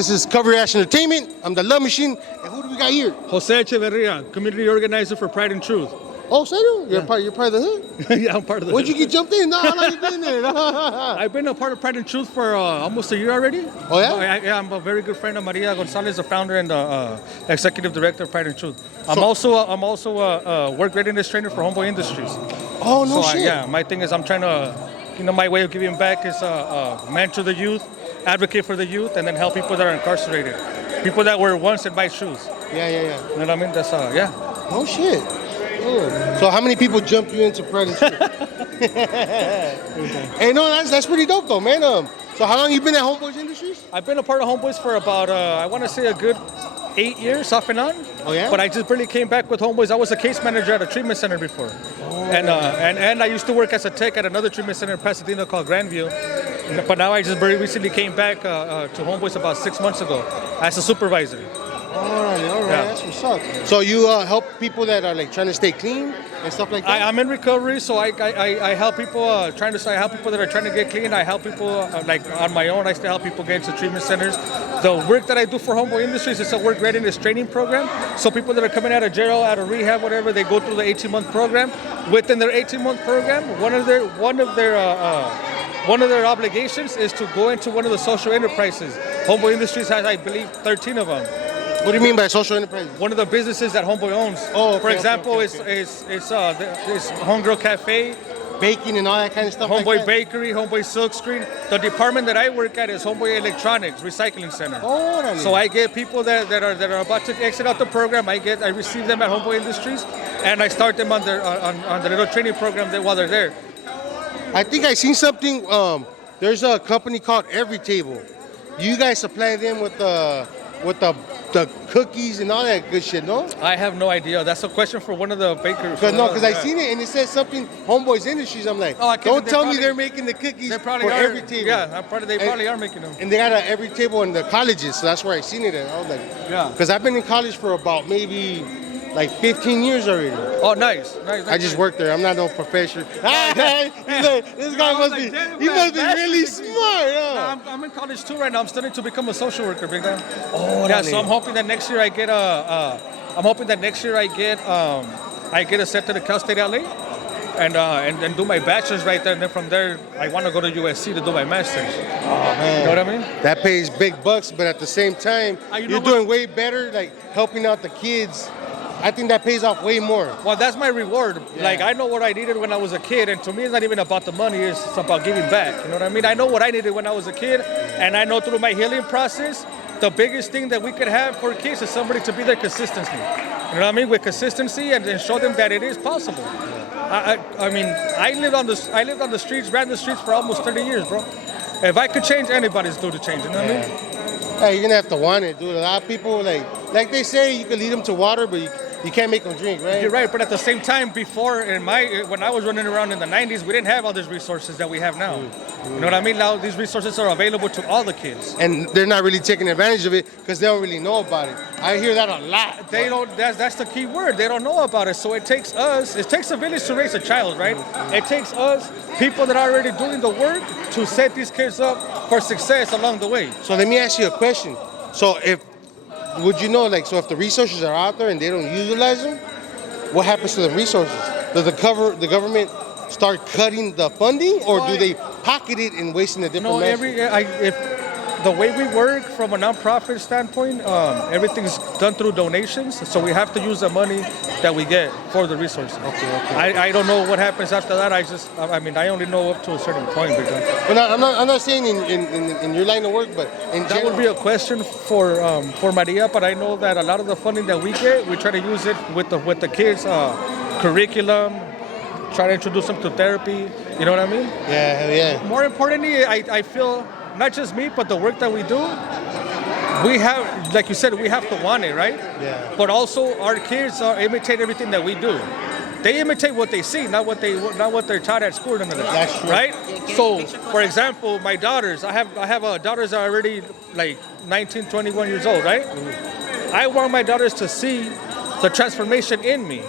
This is Cover Ash Entertainment. I'm the Love Machine. And who do we got here? Jose Echeverria, community organizer for Pride and Truth. Oh, serio? You're part of the hood? Yeah, I'm part of the When'd you hood. get jumped in? No, how long you been there? I've been a part of Pride and Truth for almost a year already. Oh, yeah? I'm a very good friend of Maria Gonzalez, the founder and executive director of Pride and Truth. I'm also a work readiness trainer for Homeboy Industries. Oh, no shit. My thing is I'm trying to, my way of giving back is mentor the youth, advocate for the youth, and then help people that are incarcerated. People that were once in my shoes. Yeah. You know what I mean? That's, yeah. No shit. Yeah. So how many people jumped you into Pride and Truth? Hey, no, that's pretty dope though, man. So how long you been at Homeboys Industries? I've been a part of Homeboys for about, I want to say a good 8 years off and on. Oh, yeah? But I just barely came back with Homeboys. I was a case manager at a treatment center before. Oh. And I used to work as a tech at another treatment center in Pasadena called Grandview. But now I just very recently came back to Homeboys about 6 months ago as a supervisor. All right, Yeah. that's what's up. So you help people that are like trying to stay clean and stuff like that? I'm in recovery, so I help people I help people that are trying to get clean. I help people like on my own. I still help people get into treatment centers. The work that I do for Homeboy Industries is a work readiness training program. So people that are coming out of jail, out of rehab, whatever, they go through the 18-month program. Within their 18-month program, one of their obligations is to go into one of the social enterprises. Homeboy Industries has, I believe, 13 of them. What do you mean by social enterprise? One of the businesses that Homeboy owns. Oh, okay, for example, okay. it's Homegirl Cafe, Baking and all that kind of stuff. Homeboy like that? Bakery, Homeboy Silk Screen. The department that I work at is Homeboy Electronics Recycling Center. Oh, So I get people that are about to exit out the program. I receive them at Homeboy Industries, and I start them on the little training program while they're there. I think I seen something. There's a company called Every Table. You guys supply them with the cookies and all that good shit, no? I have no idea. That's a question for one of the bakers. Because I seen it and it says something Homeboys Industries. I'm like, don't tell me they're making the cookies for Every Table. Yeah, they probably are making them. And they got Every Table in the colleges, so that's where I seen it. And I was like, Yeah. Because I've been in college for about maybe like 15 years already. Oh, nice. I just work there. I'm not no professional. He's like, this guy must be really smart. Huh? No, I'm in college too right now. I'm studying to become a social worker, big time. Oh, Yeah, so I'm hoping that next year I get I get accepted to Cal State LA, and do my bachelor's right there. And then from there, I want to go to USC to do my master's. Oh, man. You know what I mean? That pays big bucks, but at the same time, you're doing way better, like helping out the kids. I think that pays off way more. Well, that's my reward. Yeah. Like, I know what I needed when I was a kid, and to me, it's not even about the money. It's about giving back. You know what I mean? I know what I needed when I was a kid, and I know through my healing process, the biggest thing that we could have for kids is somebody to be there consistently. You know what I mean? With consistency and show them that it is possible. I mean, I lived on the streets, ran the streets for almost 30 years, bro. If I could change, anybody's due to change. You know what I mean? Hey, you're gonna have to want it, dude. A lot of people, like they say, you can lead them to water, but you can't make them drink, right? You're right, but at the same time, before when I was running around in the 90s, we didn't have all these resources that we have now. You know what I mean? Now these resources are available to all the kids. And they're not really taking advantage of it because they don't really know about it. I hear that a lot. They don't. That's the key word. They don't know about it. So it takes us. It takes a village to raise a child, right? It takes us, people that are already doing the work, to set these kids up for success along the way. So let me ask you a question. So would you know, so if the resources are out there and they don't utilize them, what happens to the resources? Does the government start cutting the funding, or do they pocket it and wasting the different the way we work from a nonprofit standpoint, everything's done through donations, so we have to use the money that we get for the resources. Okay. I don't know what happens after that. I only know up to a certain point. But I'm not saying in your line of work, but in that would be a question for Maria. But I know that a lot of the funding that we get, we try to use it with the kids' curriculum. Try to introduce them to therapy. You know what I mean? Yeah. More importantly, I feel not just me, but the work that we do, we have, like you said, we have to want it, right? Yeah. But also, our kids imitate everything that we do. They imitate what they see, not what they're taught at school. That's true. Right? So, for example, my daughters, I have daughters that are already like 19, 21 years old, right? I want my daughters to see the transformation in me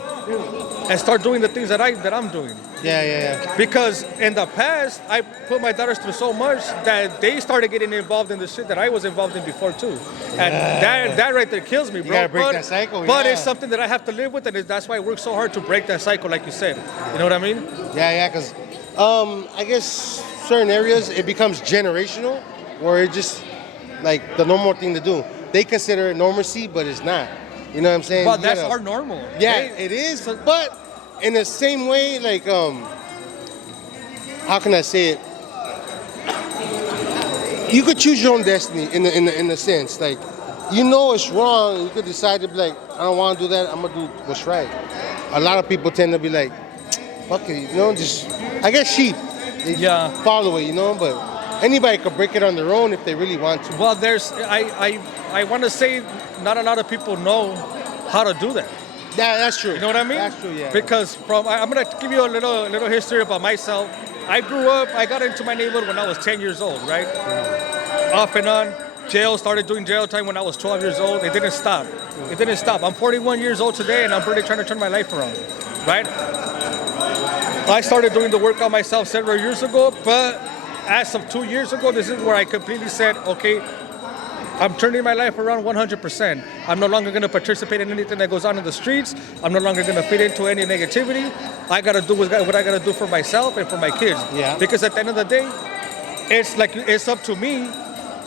and start doing the things that I'm doing. Yeah. Because in the past, I put my daughters through so much that they started getting involved in the shit that I was involved in before too. And that right there kills me, bro. gotta break that cycle, But yeah. it's something that I have to live with, and that's why I work so hard to break that cycle, like you said. You know what I mean? Yeah, because I guess certain areas it becomes generational, where it's just like the normal thing to do. They consider it normalcy, but it's not. You know what I'm saying? But You that's gotta- our normal. Yeah, They- it is. But in the same way, like, how can I say it? You could choose your own destiny in the sense, like, you know it's wrong. You could decide to be like, I don't want to do that. I'm gonna do what's right. A lot of people tend to be like, fuck it, you know, just I guess sheep. They Yeah. follow it, you know. But anybody could break it on their own if they really want to. Well, I want to say not a lot of people know how to do that. Yeah, that's true. You know what I mean? That's true. Yeah. Because I'm gonna give you a little history about myself. I got into my neighborhood when I was 10 years old, right? Off and on. Started doing jail time when I was 12 years old. It didn't stop. I'm 41 years old today, and I'm really trying to turn my life around, right? I started doing the work on myself several years ago, but as of 2 years ago, this is where I completely said, okay, I'm turning my life around 100%. I'm no longer going to participate in anything that goes on in the streets. I'm no longer going to fit into any negativity. I got to do what I got to do for myself and for my kids. Yeah. Because at the end of the day, it's up to me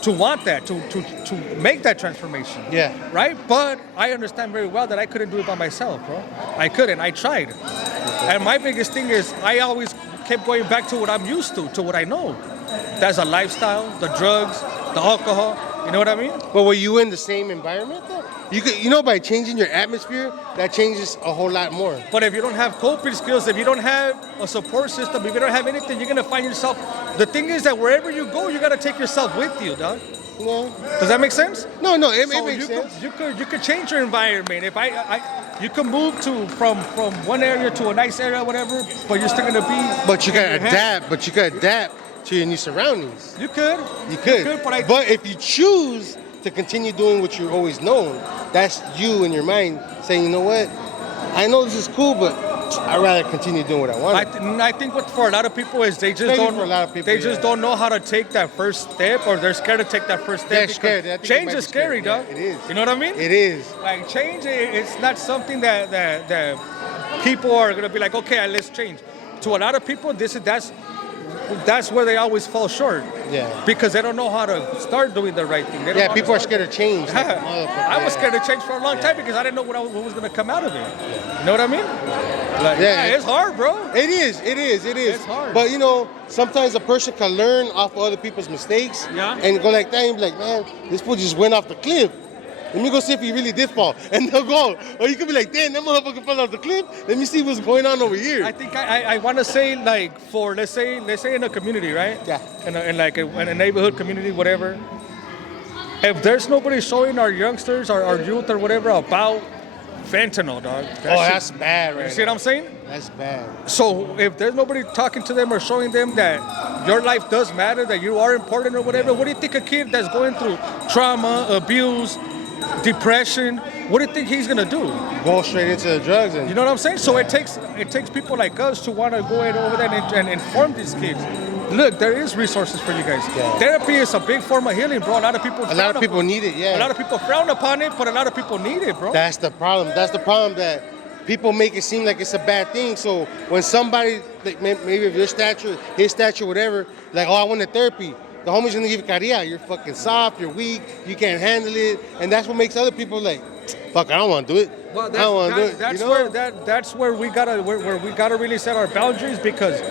to want that, to make that transformation. Yeah. Right? But I understand very well that I couldn't do it by myself, bro. I couldn't. I tried. And my biggest thing is I always kept going back to what I'm used to what I know. That's a lifestyle, the drugs, the alcohol. You know what I mean? But were you in the same environment though? You know, by changing your atmosphere, that changes a whole lot more. But if you don't have coping skills, if you don't have a support system, if you don't have anything, you're gonna find yourself. The thing is that wherever you go, you gotta take yourself with you, dog. No, Does that make sense? no, it So makes sense. you could change your environment. If you can move from one area to a nice area, whatever, but you're still gonna be. But you in gotta your head. adapt. But you gotta adapt to your new surroundings. You could. You could. but But if you choose to continue doing what you've always known, that's you in your mind saying, you know what? I know this is cool, but I'd rather continue doing what I want. I think what for a lot of people is they just Maybe don't. for a lot of people, they just yeah. don't know how to take that first step, or they're scared to take that first step. They're because scared. I think they Change might is be scared. scary, Yeah, dog. it is. You know what I mean? It is. Like change, it's not something that people are gonna be like, okay, let's change. To a lot of people, that's where they always fall short. Yeah. Because they don't know how to start doing the right thing. They don't Yeah, know people how are to scared of change. Like a start. motherfucker. I was Yeah. scared to change for a long time because I didn't know what was gonna come out of it. You know what I mean? Like, Yeah. it's hard, bro. It is. It's hard. But you know, sometimes a person can learn off of other people's mistakes Yeah. and go like that and be like, man, this fool just went off the cliff. Let me go see if he really did fall. And they'll go. Or you could be like, damn, that motherfucker fell off the cliff. Let me see what's going on over here. I think I want to say like for let's say in a community, right? Yeah. In a neighborhood community, whatever. If there's nobody showing our youngsters, our youth or whatever about fentanyl, dog. That's bad, right? You see what I'm saying? That's bad. So if there's nobody talking to them or showing them that your life does matter, that you are important or whatever, what do you think a kid that's going through trauma, abuse, depression, what do you think he's gonna do? Go straight into the drugs and You know what I'm saying? So it takes people like us to want to go in over there and inform these kids. Look, there is resources for you guys. Yeah. Therapy is a big form of healing, bro. A lot of people need it. Yeah. A lot of people frown upon it, but a lot of people need it, bro. That's the problem. That's the problem, that people make it seem like it's a bad thing. So when somebody, like maybe of your stature, his stature, whatever, like, oh, I want a therapy. The homie's gonna give you career. You're fucking soft. You're weak. You can't handle it, and that's what makes other people like, fuck, I don't want to do it. Well, I don't want to do it. that's you know? where that's where we gotta really set our boundaries, because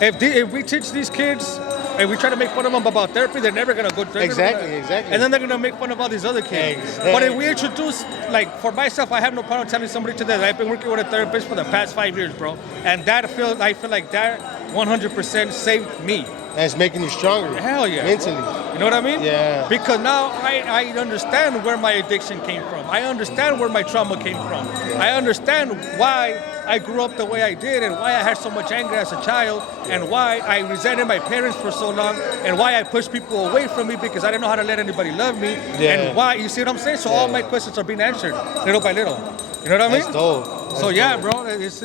if we teach these kids and we try to make fun of them about therapy, they're never gonna go. Exactly. And then they're gonna make fun of all these other kids. Exactly. But if we introduce, like for myself, I have no problem telling somebody today that I've been working with a therapist for the past 5 years, bro, and I feel like that 100% saved me. And it's making you stronger. Hell yeah. Mentally. You know what I mean? Yeah. Because now I understand where my addiction came from. I understand where my trauma came from. I understand why I grew up the way I did, and why I had so much anger as a child, and why I resented my parents for so long, and why I pushed people away from me because I didn't know how to let anybody love me, Yeah. and why, you see what I'm saying? So all my questions are being answered little by little. You know what I mean? That's dope. So yeah, bro, it's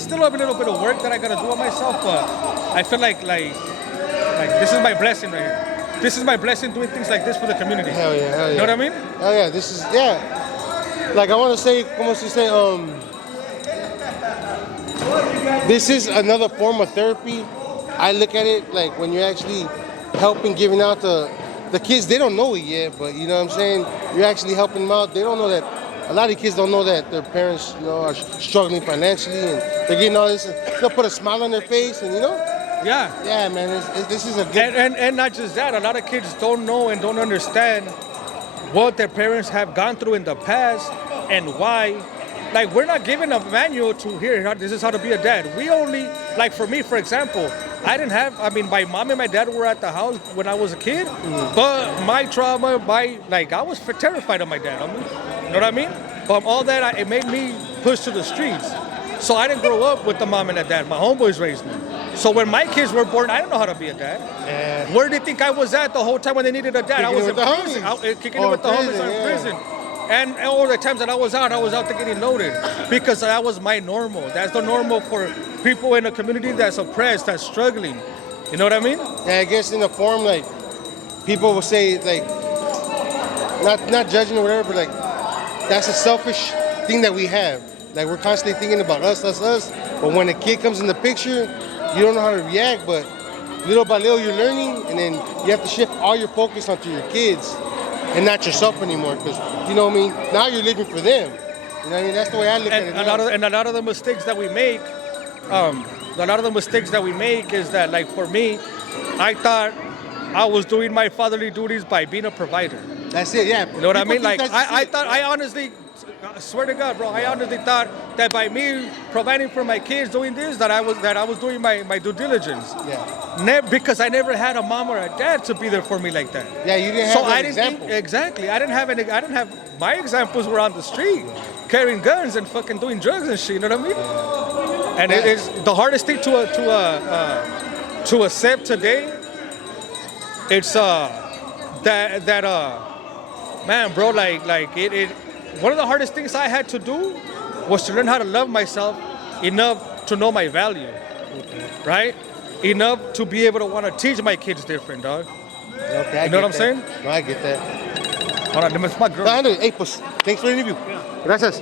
still a little bit of work that I gotta do on myself, but I feel like this is my blessing right here. This is my blessing doing things like this for the community. Hell yeah, hell yeah. You know what I mean? Hell yeah, this is, yeah. Like I want to say, como se say, this is another form of therapy. I look at it like when you're actually helping, giving out the kids, they don't know it yet, but you know what I'm saying? You're actually helping them out. They don't know that, a lot of kids don't know that their parents, you know, are struggling financially and they're getting all this, they'll put a smile on their face and, you know? Yeah. Yeah, man, this is a good... And not just that, a lot of kids don't know and don't understand what their parents have gone through in the past and why. Like, we're not given a manual to here, this is how to be a dad. We only, like for me, for example, I didn't have, I mean, my mom and my dad were at the house when I was a kid, but my trauma, I was terrified of my dad. You know what I mean? But all that, it made me push to the streets. So I didn't grow up with the mom and the dad. My homeboys raised me. So when my kids were born, I didn't know how to be a dad. Yeah. Where did they think I was at the whole time when they needed a dad? I was in prison. Kicking it with the homies in prison. And all the times that I was out there getting loaded because that was my normal. That's the normal for people in a community that's oppressed, that's struggling. You know what I mean? Yeah, I guess in the form, like, people will say, like, not judging or whatever, but like, that's a selfish thing that we have. Like, we're constantly thinking about us. But when a kid comes in the picture, you don't know how to react, but little by little you're learning, and then you have to shift all your focus onto your kids and not yourself anymore, because, you know what I mean, now you're living for them. You know what I mean? That's the way I look at it. A lot of the mistakes that we make, is that, like, for me, I thought I was doing my fatherly duties by being a provider. That's it, yeah. You know what I mean? Like, I honestly, I swear to God, bro, I honestly thought that by me providing for my kids, doing this, that I was doing my due diligence. Yeah. Because I never had a mom or a dad to be there for me like that. Yeah, you didn't have an example. Exactly. I didn't have my examples were on the street, carrying guns and fucking doing drugs and shit. You know what I mean? Yeah. And it is the hardest thing to accept today. It's man, bro, like it. One of the hardest things I had to do was to learn how to love myself enough to know my value, right? Enough to be able to want to teach my kids different, dog. Okay, you know what I'm saying? No, I get that. Hold on, my girl. Hey, pues, thanks for the interview. Gracias.